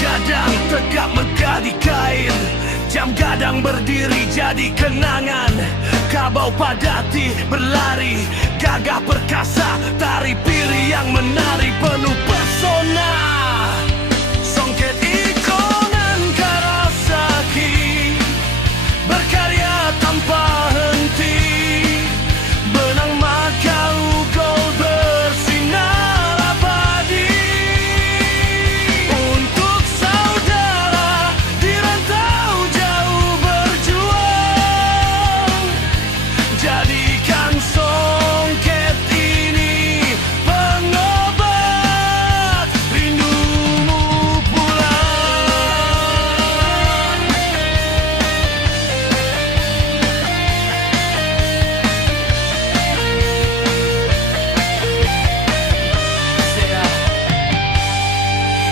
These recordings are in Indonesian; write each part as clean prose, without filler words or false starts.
Gadang tegak megah di kain, jam gadang berdiri jadi kenangan. Kabau padati berlari, gagah perkasa, tari piri yang menari penuh pesona. Songket ikonan Karasaki, berkarya tanpa henti. Benang Macau gold bersinar abadi. Untuk saudara di rantau jauh berjuang, jadikan songket ini pengobat rindumu pulang.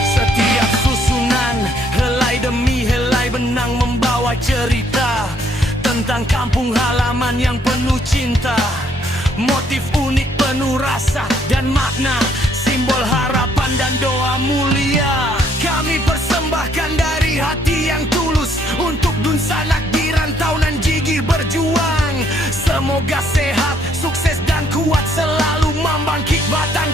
Setiap susunan helai demi helai benang membawa cerita tentang kampung halaman yang penuh cinta. Motif unik penuh rasa dan makna, simbol harapan dan doa mulia. Kami persembahkan dari hati yang tulus untuk Dun Sanak di rantau nan gigih berjuang. Semoga sehat, sukses dan kuat selalu membangkit batang